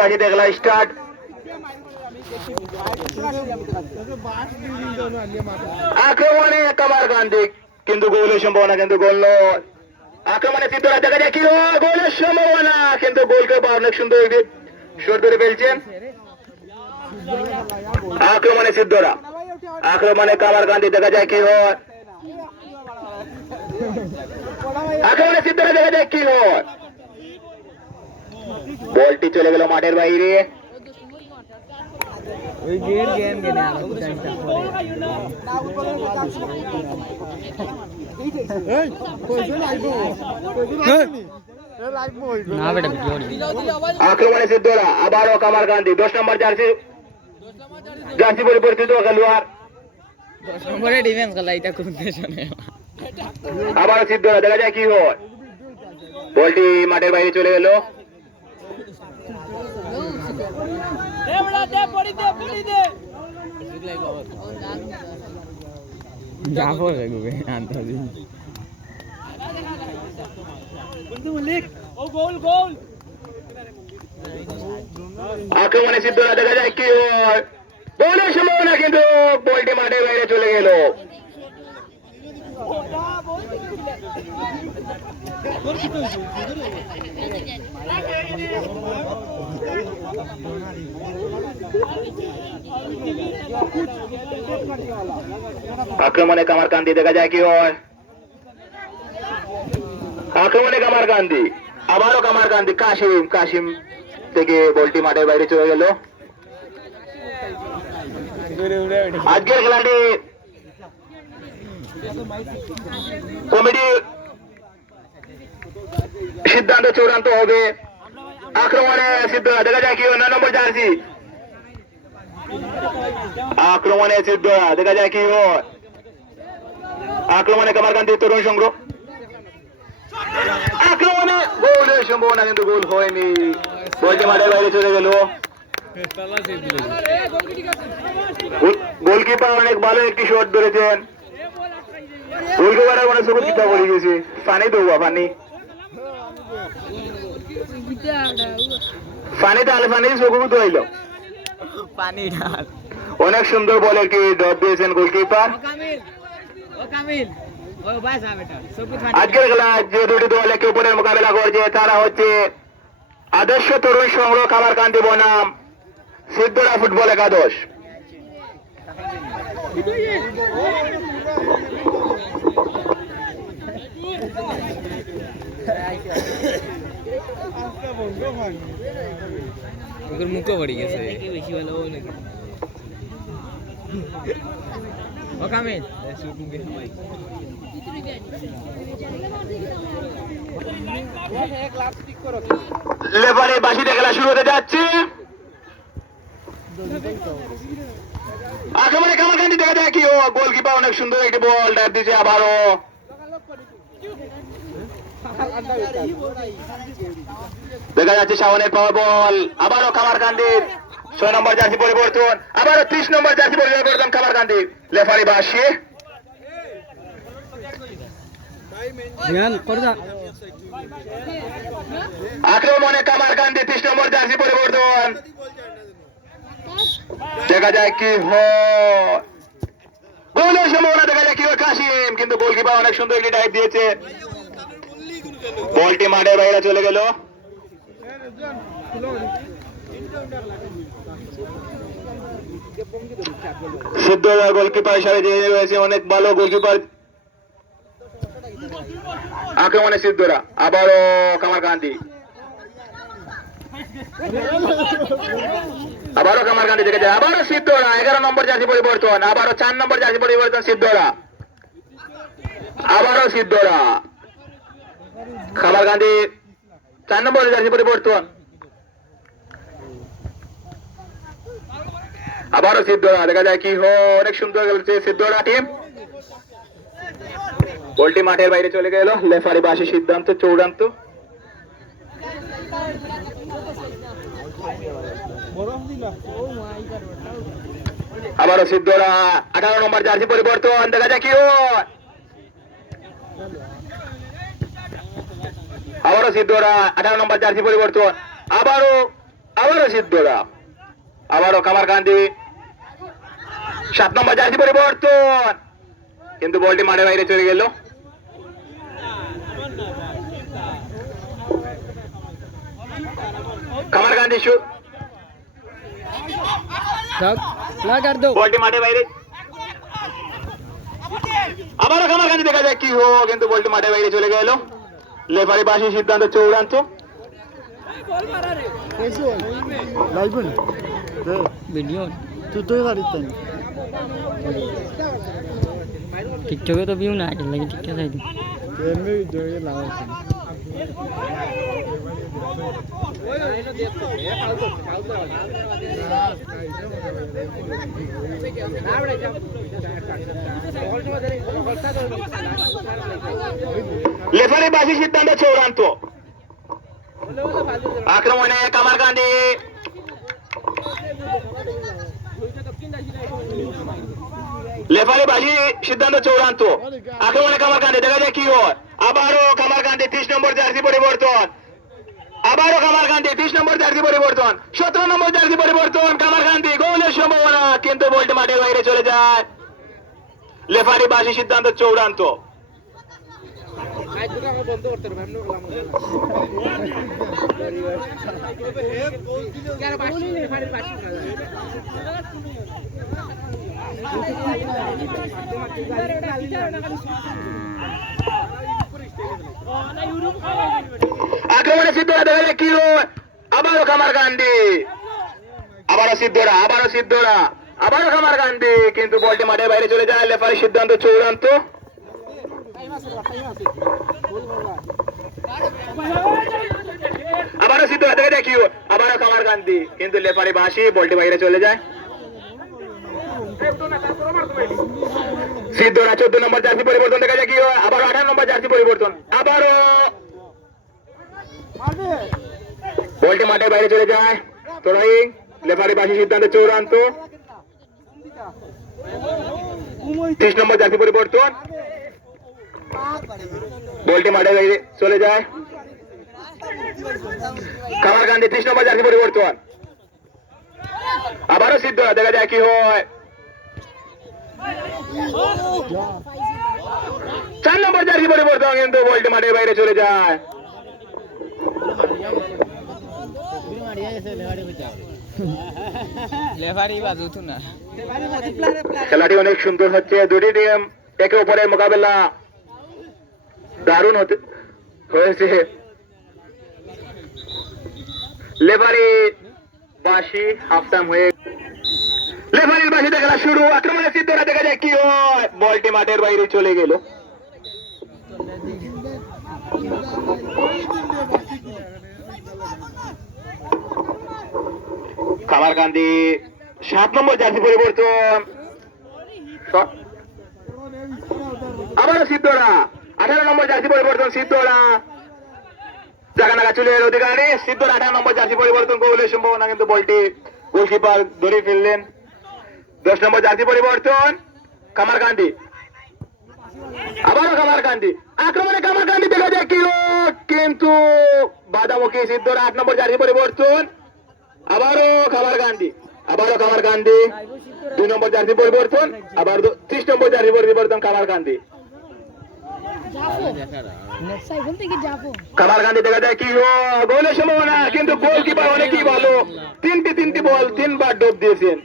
বাজি দেখলা স্টার্ট। আক্রমণে কামারকান্দি কিন্তু গোলের সম্ভাবনা, কিন্তু গোল নয়। আক্রমণে চিত্রা দেখা যায় কি হয়, গোলের সম্ভাবনা, কিন্তু গোলকে অনেক সুন্দর শট করে ফেলছেন। আক্রমণে সিদ্ধরা, আক্রমণে কামারকান্দি দেখা যায় কি হয়, আক্রমণে সিদ্ধরা দেখা যায় কি হয়, বলটি চলে গেল মাঠের বাইরে। আক্রমণে সিদ্ধরা, আবারও কামারকান্দি 10 নম্বর জার্সি পরিবর্তিত খেলোয়াড়, আবারও সিদ্ধরা দেখা যায় কি হয়, বলটি মাঠের বাইরে চলে গেল। আক্রমণে সিদ্ধরা দেখা যায় কি হয়, গোলের সম্ভাবনা, কিন্তু বলটি মাঠের বাইরে চলে গেল। আক্রমণে কামারকান্দি দেখা যায় কি হয়, আক্রমণে কামারকান্দি, আবারও কামারকান্দি, কাশিম থেকে বলটি মাঠের বাইরে চলে গেল। আজকের খেলাটি কমিটি সিদ্ধান্ত চূড়ান্ত হবে। আক্রমণে সিদ্ধরা দেখা যায় কি 9 নম্বর জার্সি, আক্রমণে সিদ্ধরা দেখা যায় কি হয়, আক্রমণে কামারকান্দি তরুণ সংগ্রহ, আক্রমণে গোলের সম্ভাবনা, কিন্তু গোল হয়নি, বলটি মাঠের বাইরে চলে গেল। গোলকিপার অনেক ভালো একটি শট ধরেছেন, গোলকিপারের মনে চোখ কিতা পড়ে গেছে, পানি দেবো পানি চোখ ধরল, অনেক সুন্দর বল একটি ড্রপ দিয়েছেন গোলকিপার। আজকের খেলা যে দুটি দল একে অপরের মোকাবেলা করছে তারা হচ্ছে আদর্শ তরুণ সংগ্রহ কামারকান্দি বনাম সিদ্ধরা ফুটবল একাদশ। মুখে পড়ে গেছে লেফারে বাঁশিতে খেলা শুরু হতে যাচ্ছে। আক্রমণে কামারকান্দি দেখা যায় কি গোলকিপার অনেক সুন্দর একটি বল ডাক দিচ্ছে, আবারও দেখা যাচ্ছে শাওনের পাওয়ার বল, আবারও কামারকান্দির 6 নম্বর জার্সি পরিবর্তন, আবারও 30 নম্বর জার্সি পরিবর্তন কামারকান্দির, লেফারি বাঁশি। আক্রমণে কামারকান্দি 30 নম্বর জার্সি পরিবর্তন, দেখা যায় কি হয়, গোলের সম্ভাবনা দেখা যায় কি হয় কাশিম, কিন্তু গোলকিপার অনেক সুন্দর একটি ডাইভ দিয়েছে, বলটি মাঠের বাইরে চলে গেল। সিদ্ধরা গোলকিপার হিসাবে যে রয়েছে অনেক ভালো গোলকিপার। আক্রমণে সিদ্ধরা, আবারও কামারকান্দি, আবারও কামারকান্দি থেকে যায়, আবারও সিদ্ধরা 11 নম্বর জার্সি পরিবর্তন, আবারও 4 নম্বর জার্সি পরিবর্তন সিদ্ধরা, আবারও সিদ্ধরা, কামারকান্দি 4 নম্বর জার্সি পরিবর্তন, আবারও সিদ্ধরা দেখা যায় কি হয়, অনেক সুন্দর খেলছে সিদ্ধরা টিম, বলটি মাঠের বাইরে চলে গেল, লেফারি বাঁশি সিদ্ধান্ত চূড়ান্ত। আবারও সিদ্ধরা 18 নম্বর জার্সি পরিবর্তন, দেখা যায় কি হয়, আবারও সিদ্ধরা 18 নম্বর জার্সি পরিবর্তন, আবারও আবারও সিদ্ধরা, আবারও কামারকান্দি 7 নম্বর জার্সি পরিবর্তন, কিন্তু বলটি মাঠের বাইরে চলে গেল। কামারকান্দি বলটি মাঠের বাইরে, আবারও কামারকান্দি দেখা যায় কি হো, কিন্তু বলটি মাঠের বাইরে চলে গেল। লেফারি বাসি সিদ্ধান্ত চূড়ান্ত। টিকটকে তো ভিউ না লাগে টিকটক চাই দিই লেফারি বাসি সিদ্ধান্ত চূড়ান্ত। আক্রমণে কামারকান্দি, লেফারি বাসি সিদ্ধান্ত চূড়ান্ত। আক্রমণে কামারকান্দি দেখা যায় কি হয়, আবারও কামারকান্দি 30 নম্বর জার্সি পরিবর্তন, আবারও কামারকান্দি 30 নম্বর জার্সি পরিবর্তন, 17 নম্বর জার্সি পরিবর্তন। কামারকান্দি গোলের সম্ভাবনা, কিন্তু বলটি মাঠের বাইরে চলে যায়। লেফারি বাসি সিদ্ধান্ত চূড়ান্ত। আক্রমণে সিদ্ধরা দেখা যায় কি হয়, আবারও কামারকান্দি, আবারও সিদ্ধরা, আবারও সিদ্ধরা, আবারও কামারকান্দি, কিন্তু বলটি মাঠের বাইরে চলে যায়। লেফারি সিদ্ধান্ত চূড়ান্ত। আবারও সিদ্ধরা দেখা যায় কি হয়, আবারও কামারকান্দি, কিন্তু লেফারি বাসি বলটি বাইরে চলে যায়। সিদ্ধরা 14 নম্বর জার্সি পরিবর্তন দেখা যায় কি হয়, আবারও 18 নম্বর জার্সি পরিবর্তন, আবারও বলটি মাঠের বাইরে চলে যায়। তোরাই লেফারি বাসি সিদ্ধান্ত চূড়ান্ত। 30 নম্বর জার্সি পরিবর্তন, বলটি মাঠের বাইরে চলে যায়। কামারকান্দি 30 নম্বর জার্সি পরিবর্তন, আবারও সিদ্ধরা দেখা যায় কি হয়, 4 নম্বর জার্সি পরিবর্তন, কিন্তু বলটি মাঠের বাইরে চলে যায়। খেলাটি অনেক সুন্দর হচ্ছে, দুটি টিম একে অপরের মোকাবেলা দারুণ হতে হয়েছে। লেফারি বাসি হাফ টাইম হয়ে, লেফারির বাসিতে খেলা শুরু। আক্রমণের সিদ্ধরা দেখা যায় কি হয়, বলটি মাঠের বাইরে চলে গেল। কামারকান্দি 7 নম্বর জার্সি পরিবর্তন, আবারও সিদ্ধরা 18 নম্বর জার্সি পরিবর্তন। সিদ্ধরা জাগানাগা চুলের অধিকারী, সিদ্ধরা 18 নম্বর জার্সি পরিবর্তন, গোলের সম্ভাবনা, কিন্তু বলটি গোলকিপার ধরে ফেললেন। 10 নম্বর জার্সি পরিবর্তন, কামারকান্দি, আবারও কামারকান্দি, আক্রমণে কামারকান্দি দেখা যায় কি, কিন্তু বাদামুখী। সিদ্ধরা 8 নম্বর জার্সি পরিবর্তন, আবারও কামারকান্দি, আবারও কামারকান্দি 2 নম্বর জার্সি পরিবর্তন, আবার 30 নম্বর জার্সি পরিবর্তন। কামারকান্দি, কামারকান্দি দেখা যায় কি গোলের সম্ভাবনা, কিন্তু গোলকিপার অনেকই ভালো, তিনটি বল 3 বার ডোব দিয়েছেন।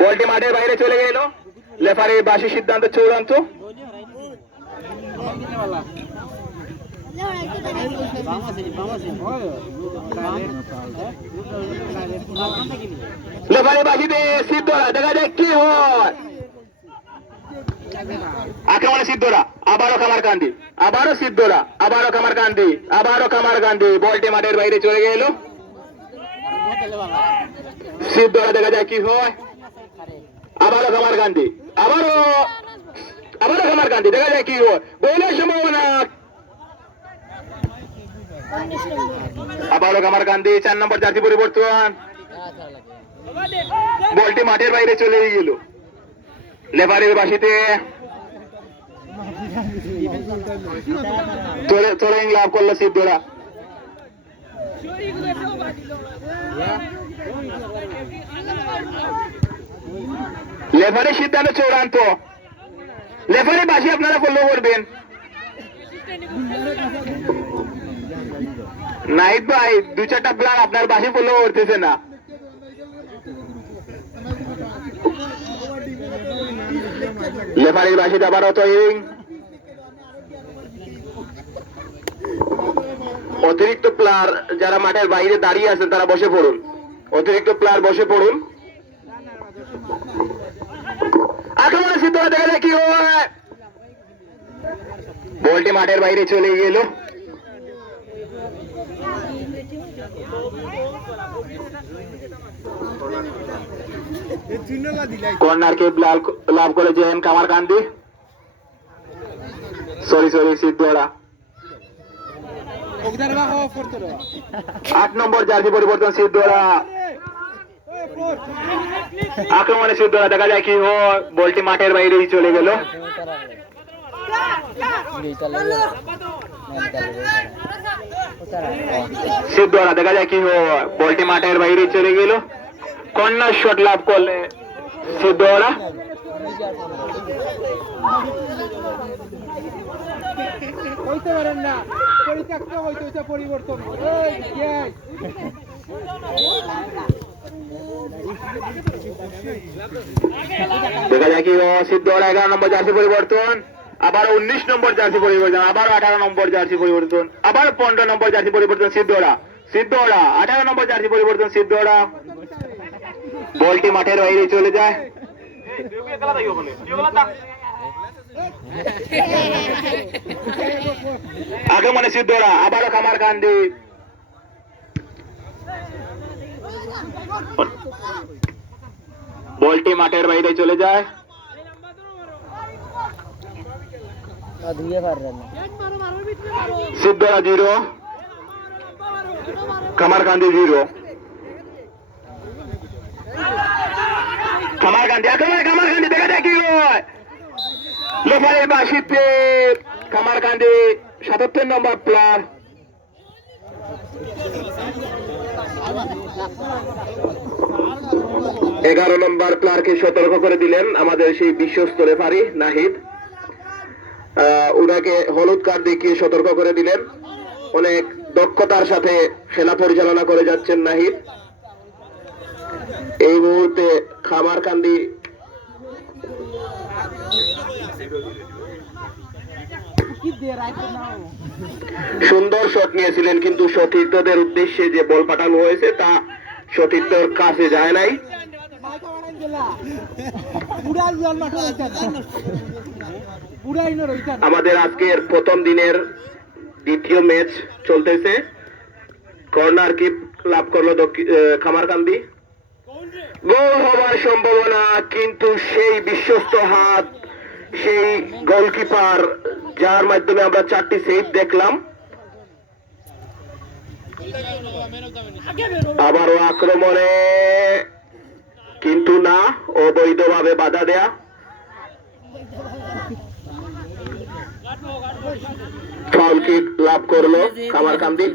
বলটি মাঠের বাইরে চলে গেল। লেফারি বাসি সিদ্ধান্ত চূড়ান্ত। লেফারি বাসিতে সিদ্ধরা দেখা যায় কি হয়, আক্রমণে সিদ্ধরা, আবারও কামারকান্দি, আবারও সিদ্ধরা, আবারও কামারকান্দি, আবারও কামারকান্দি, বলটি মাঠের বাইরে চলে গেল। সিদ্ধরা দেখা যায় কি হয়, আবারও কামারকান্দি, আবারও কামারকান্দি দেখা যায় কি হয়, গোলের সম্ভাবনা, আবারও কামারকান্দি 4 নম্বর জার্সি পরিবর্তন, বলটি মাঠের বাইরে চলে গেল। লেফারির বাসিতে থ্রোয়িং লাভ করলো সিদ্ধরা। লেফারি সিদ্ধান্ত চূড়ান্ত। লেফারি বাসি আপনারা ফলো করবেন। নাইট ভাই 2-4টা প্লেয়ার আপনার বাসি ফলো করতেছে না। লেফারির বাসিতে আবারও তৈরি। অতিরিক্ত প্লেয়ার যারা মাঠের বাইরে দাঁড়িয়ে আছেন তারা বসে পড়ুন। অতিরিক্ত প্লেয়ার বসে পড়ুন। আক্রমণে সিদ্ধ দেখা যায় কি হয়। বলটি মাঠের বাইরে চলে গেল। কর্নার কে লাভ করেছেন কামারকান্দি। সরি সিদ্ধরা। 8 নম্বর জার্সি পরিবর্তন সিদ্ধরা। আক্রমণে সিদ্ধরা দেখা যায় কি হয়। বলটি মাঠের বাইরেই চলে গেল। সিদ্ধরা দেখা যায় কি হয়। বলটি মাঠের বাইরে চলে গেল। কর্নার শট লাভ করলে সিদ্ধরা। হইতে পারেন না, পরিত্যক্ত হইতে পরিবর্তন। দেখা যায় কি সিদ্ধরা 11 নম্বর জার্সি পরিবর্তন। আবার 19 নম্বর জার্সি পরিবর্তন। আবার 18 নম্বর জার্সি পরিবর্তন। আবার 15 নম্বর জার্সি পরিবর্তন সিদ্ধরা। 18 নম্বর জার্সি পরিবর্তন সিদ্ধরা। বলটি মাঠের বাইরে চলে যায়। আক্রমণে সিদ্ধরা। আবারও কামারকান্দি। বলটি মাঠের বাইরে চলে যায়। সিদ্ধরা 0, কামারকান্দি 0। কামারকান্দি দেখা যায় কি হয়। লেফারির বাসিতে কামারকান্দি 77 নম্বর প্লেয়ার। এগারো নম্বর প্লেয়ারকে সতর্ক করে দিলেন আমাদের সেই বিশ্বস্ত রেফারি নাহিদ। উনাকে হলুদ কার্ড দেখিয়ে সতর্ক করে দিলেন। অনেক দক্ষতার সাথে খেলা পরিচালনা করে যাচ্ছেন নাহিদ। এই মুহূর্তে কামারকান্দি সুন্দর শট নিয়েছিলেন, কিন্তু সতীর্থদের উদ্দেশ্যে যে বল পাঠানো হয়েছে তা সতীর্থর কাছে যায় নাই। আমাদের আজকের প্রথম দিনের দ্বিতীয় ম্যাচ চলতেছে। কর্নার কিক লাভ করলো কামারকান্দি। গোল হওয়ার সম্ভাবনা, কিন্তু সেই বিশ্বস্ত হাত সেই গোলকিপার যার মাধ্যমে আমরা 4টি সেভ দেখলাম। আবারও আক্রমণে, কিন্তু না, অবৈধভাবে বাধা দেয়া। ফাউল কিক লাভ করলো কামারকান্দি।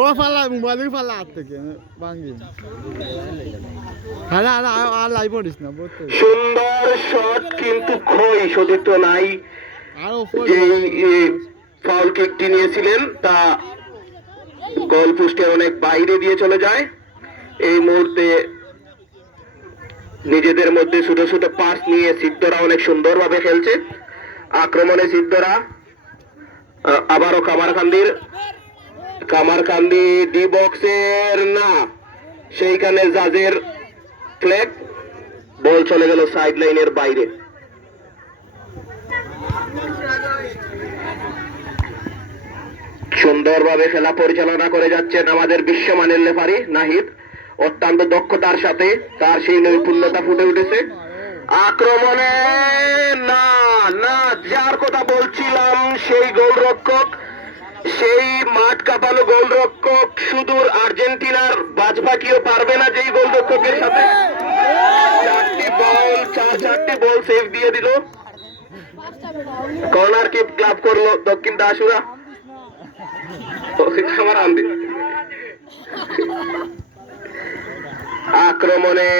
ও ফালা মোবাইল ফালা হাত থেকে ভাঙি। হ্যাঁ আর লাইভ পড়িস না। সুন্দর শট, কিন্তু খই সতীর্থ নাই। যে ফাউল কিকটি নিয়েছিলেন তা গোল পোস্টের অনেক বাইরে দিয়ে চলে যায়। এই মুহূর্তে নিজেদের মধ্যে ছোট ছোট পাস নিয়ে সিদ্ধরা অনেক সুন্দরভাবে খেলছে। আক্রমণে সিদ্ধরা। আবারও কামারকান্দি ডি বক্সের না, সেইখানে জাজের ফ্ল্যাগ। বল চলে গেল সাইড লাইনের বাইরে। সুন্দরভাবে খেলা পরিচালনা করে যাচ্ছেন আমাদের বিশ্বমানের রেফারি নাহিদ। অত্যন্ত দক্ষতার সাথে তার সেই নৈপুণ্যতা ফুটে উঠেছে। আক্রমণে না, যার কথা বলছিলাম সেই গোলরক্ষক, সেই মাঠ কাঁপানো গোলরক্ষক, সুদূর আর্জেন্টিনার বাজপাখিও পারবে না যেই গোলরক্ষকের সাথে। 4টি বল সেভ দিয়ে দিল। কর্নার কিক ক্লাব করলো দক্ষিণ দাসুরা। আমার আন্দি আক্রমণে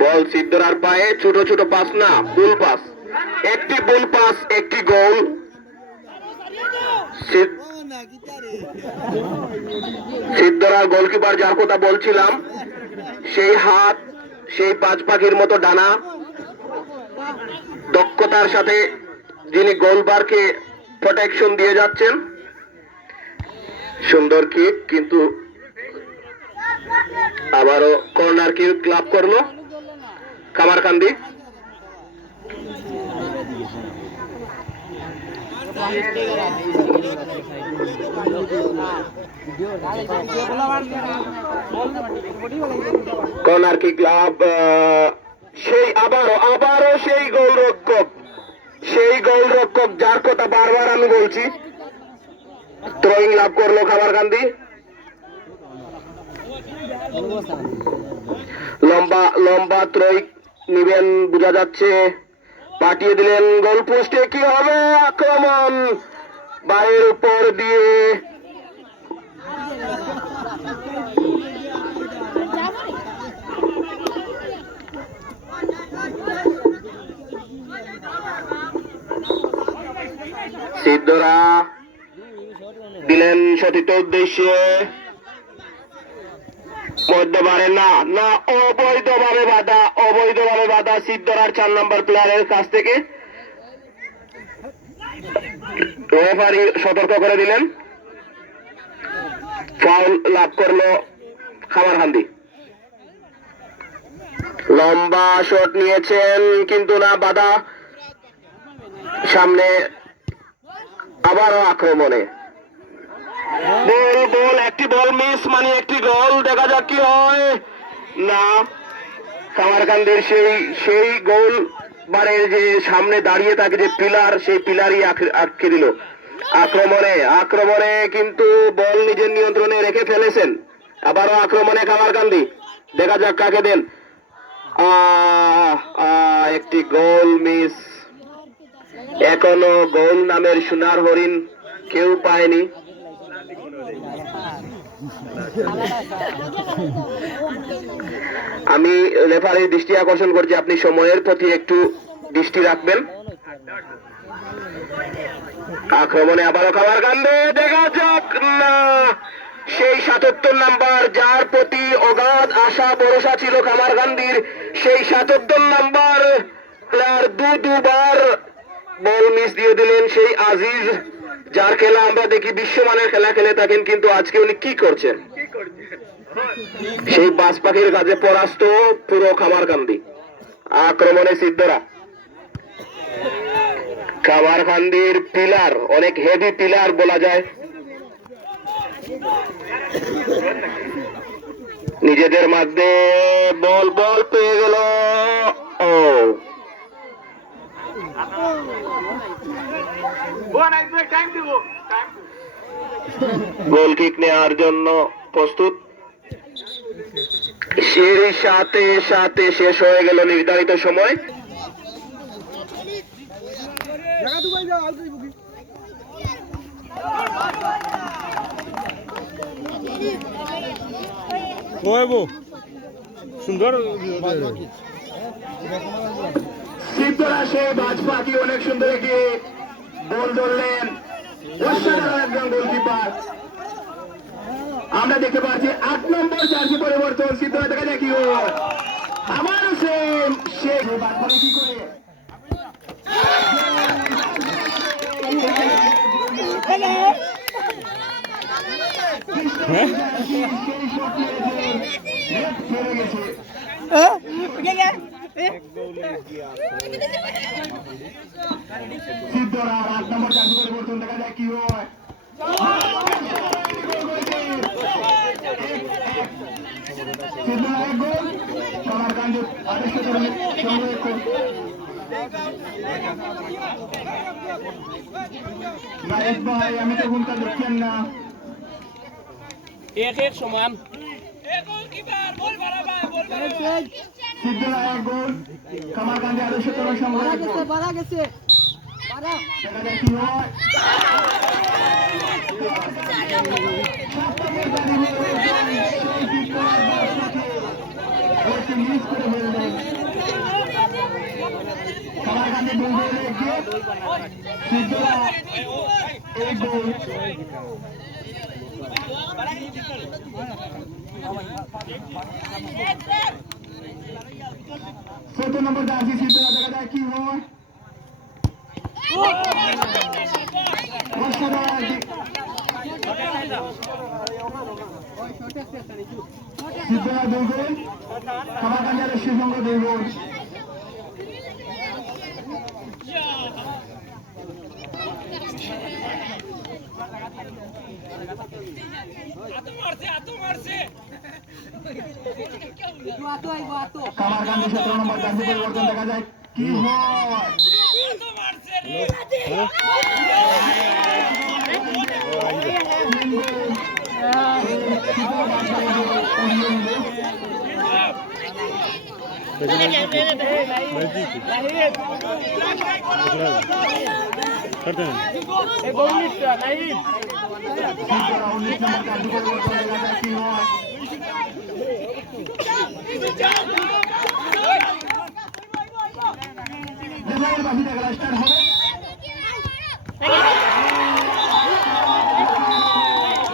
বল সিদ্ধরার পায়ে, ছোট ছোট পাস না, বুল পাস, একটি বুল পাস, একটি গোল। সিদ্ধরার গোলকিপার যার কথা বলছিলাম, সেই হাত, সেই পাঁচ পাখির মতো ডানা, দক্ষতার সাথে যিনি গোলবারকে প্রোটেকশন দিয়ে যাচ্ছেন। সুন্দর কিক, কিন্তু আবারও কর্নার কিক লাভ করলো কামারকান্দি। কর্নার কিক লাভ, সেই আবারও সেই গোলরক্ষক, যার কথা বারবার আমি বলছি, থ্রোয়িং লাভ করলো কামারকান্দি। লম্বা থ্রোয়িং নিবেন বোঝা যাচ্ছে, পাঠিয়ে দিলেন গোল পোস্টে। কি হবে? আক্রমণ বাইরের উপর দিয়ে, সিদ্ধরা দিলেন সতীর্থ উদ্দেশ্যে, মধ্যে পারেন না, অবৈধভাবে বাধা সিদ্ধরার 4 নম্বর প্লেয়ারের কাছ থেকে। রেফারি সতর্ক করে দিলেন, ফাউল লাভ করলো কামারকান্দি। লম্বা শট নিয়েছেন, কিন্তু না, বাধা। সামনে আবারও আক্রমণে বল, একটি বল মিস, মানে একটি গোল। দেখা যাক কি হয়। না, কামারকান্দির সেই গোল বারের যে সামনে দাঁড়িয়ে থাকে যে পিলার, সেই পিলারই আটকে দিল। আক্রমণে কিন্তু বল নিজের নিয়ন্ত্রণে রেখে ফেলেছেন। আবারও আক্রমণে কামারকান্দি, দেখা যাক কাকে দেন। একটি গোল মিস। এখনো গোল নামের সোনার হরিণ কেউ পায়নি। আমি রেফারির দৃষ্টি আকর্ষণ করছি, আপনি সময়ের প্রতি একটু দৃষ্টি রাখবেন। আক্রমণে আবারও কামারকান্দি, দেখা যাক। না, সেই 77 নাম্বার, যার প্রতি অগাধ আশা ভরসা ছিল কামারকান্দির, সেই 77 নাম্বার প্লেয়ার দুবার বল মিস দিয়ে দিলেন। সেই আজিজ, যার খেলা আমরা দেখি বিশ্বমানের খেলা খেলে থাকেন, কিন্তু আজকে উনি কি করছেন? সেই বাজ পাখির কাছে পরাস্ত পুরো কামারকান্দি। আক্রমণে সিদ্ধরা, কামারকান্দির পিলার, অনেক হেভি পিলার বলা যায়। নিজেদের মধ্যে বল পেয়ে গেল। গোল কিক নেওয়ার জন্য প্রস্তুত। সেই সাথে শেষ হয়ে গেল নির্ধারিত সময়। সুন্দর সিদ্ধরা সেই বাজ পাখি অনেক সুন্দর একটি গোল ধরলেন। অসাধারণ একজন গোলকিপার। আমরা দেখতে পাচ্ছি 8 নম্বর জার্সি পরিবর্তন সিদ্ধরা, দেখা যায় কি হয়। আবারও সে বাজ পাখি কি করে সিদ্ধরা 8 নম্বর জার্সি পরিবর্তন, দেখা যায় কি হয়। আমি তো ঘুমটা দেখছেন না। সমান সিদ্ধরা গোল, কামারকান্দি আদর্শ সংগ্রহ। দেখা যাক কি হয়। কামারকান্দি বুলবুল এগিয়ে সিদ্ধরা এই গোল 17 নম্বর জার্সি সিদ্ধরা দেখা যায় কি হয়। সিদ্ধরা 2 গোল, কামারকান্দি আর শ্রীসংঘ 2 গোল। কামারকান্দি 17 নম্বর জার্সি পরিবর্তন দেখা যায় কি হয়। বাকি দেখা স্টার্ট হবে।